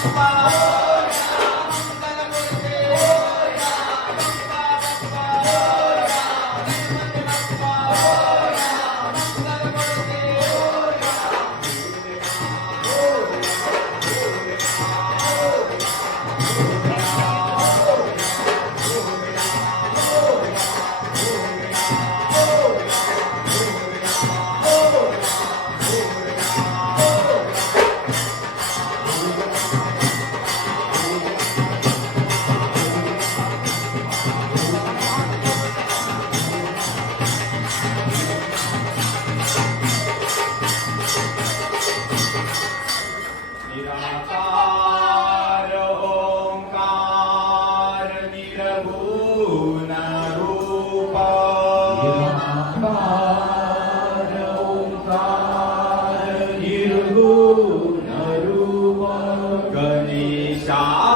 Bye. 想